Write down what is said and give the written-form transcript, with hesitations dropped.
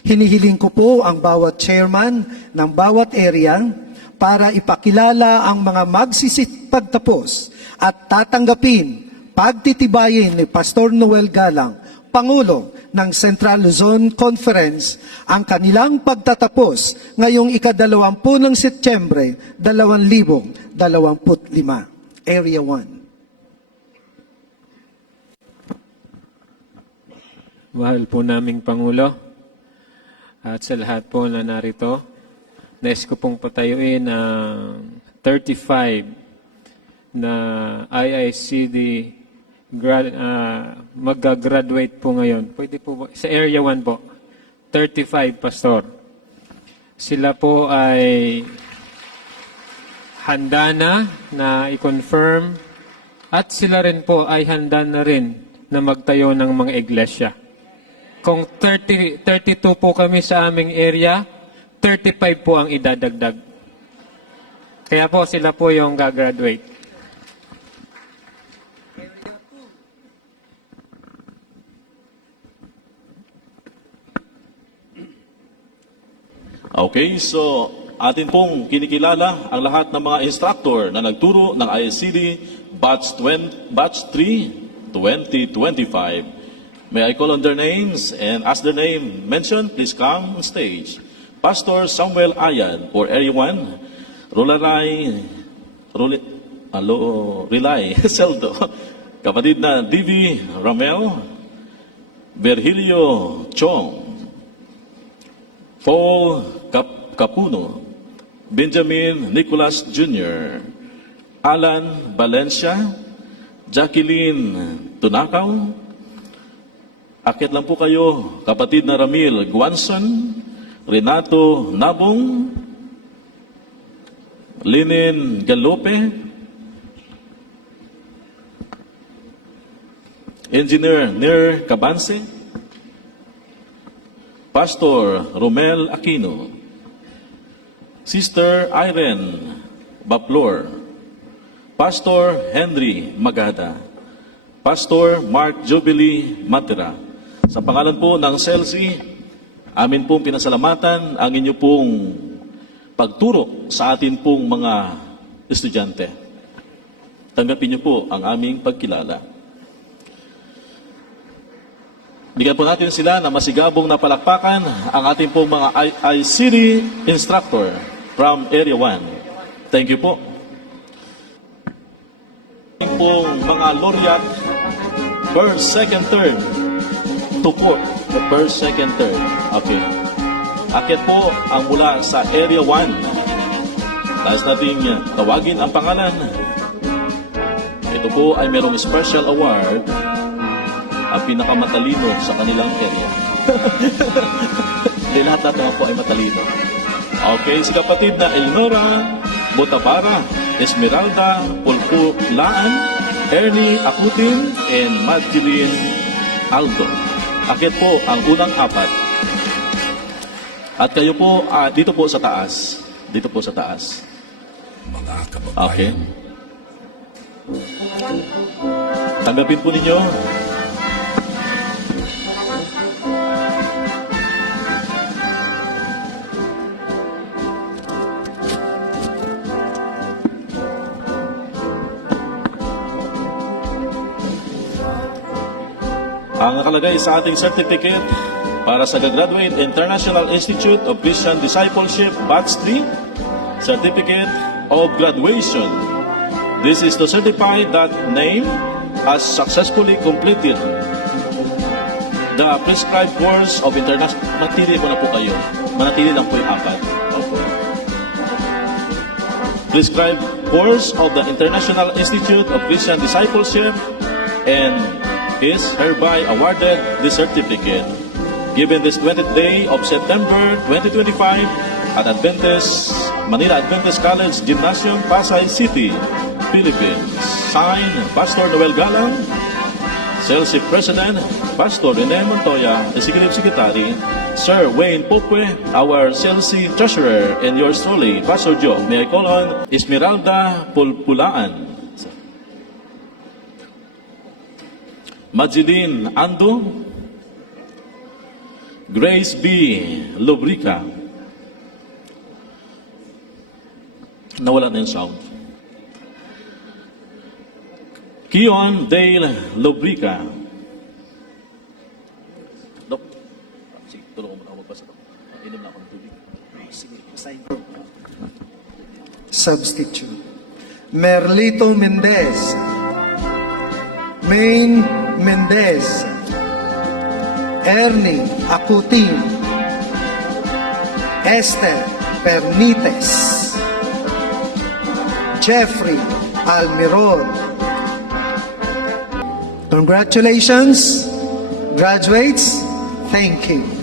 Hinihiling ko po ang bawat chairman ng bawat area para ipakilala ang mga magsisipagtapos at tatanggapin, pagtitibayin ni Pastor Noel Galang, Pangulo ng Central Luzon Conference, ang kanilang pagtatapos ngayong ika-20 ng Setyembre 2025, Area 1. Mahal po naming Pangulo, at sa lahat po na narito, nais ko pong patayuin ang 35 na IICD mag-graduate po ngayon. Pwede po ba? Sa Area 1 po, 35, Pastor. Sila po ay handa na i-confirm at sila rin po ay handa na rin na magtayo ng mga iglesia. Kung 32 po kami sa aming area, 35 po ang idadagdag. Kaya po sila po yung gagraduate. Okay, so atin pong kinikilala ang lahat ng mga instructor na nagturo ng ISCD Batch 3 2025. May I call on their names, and as their name mentioned, please come on stage. Pastor Samuel Ayan for Area 1, Rilay Seldo, kapatid na Divi Ramel, Virgilio Chong, Paul Capuno, Benjamin Nicolas Jr., Alan Valencia, Jacqueline Tunakaw. Akit lang po kayo, kapatid na Ramil Guanson, Renato Nabong, Linin Galope, Engineer Nir Cabanse, Pastor Romel Aquino, Sister Irene Baplor, Pastor Henry Magada, Pastor Mark Jubilee Matera. Sa pangalan po ng CELSI, amin pong pinasalamatan ang inyo pong pagturo sa atin pong mga estudyante. Tanggapin niyo po ang aming pagkilala. Bigyan po natin sila na masigabong na palakpakan ang ating pong mga ICD instructor from Area 1. Thank you po. Ating pong mga laureate first, second, third. Tukot, the first, second, third. Okay. Akit po ang mula sa Area 1. Nais nating tawagin ang pangalan. Ito po ay merong special award ang pinakamatalino sa kanilang area. Hindi lahat natin po ay matalino. Okay, si kapatid na Elnora Botabara, Esmeralda Pulpulaan, Ernie Akutin, and Magdalene Aldo. Akit po ang unang apat. At kayo po, dito po sa taas. Dito po sa taas. Mga kababayan. Okay. Tanggapin po ninyo. Ang nakalagay sa ating certificate para sa Graduate International Institute of Christian Discipleship Batch 3, Certificate of Graduation. This is to certify that name has successfully completed the prescribed course of international. Manatili po na po kayo. Manatili lang po yung apat. Okay. Prescribed course of the International Institute of Christian Discipleship and is hereby awarded the certificate. Given this 20th day of September 2025 at Manila Adventist College Gymnasium, Pasay City, Philippines. Signed, Pastor Noel Galang, CELSI President, Pastor Rene Montoya, Executive Secretary, Sir Wayne Popue, our CELSI Treasurer, and yours truly, Pastor Joe. May I call on Esmeralda Pulpulaan, Majilin Ando, Grace B. Lubrica. Nawala na yung sound. Kion Dale Lubrica. Nope. Sige, tulungan mo na ako magbasa. Inom na ako ng tubig. Substitute. Merlito Mendez. Main Mendez. Ernie Acutin. Esther Pernites. Jeffrey Almiron. Congratulations, graduates. Thank you.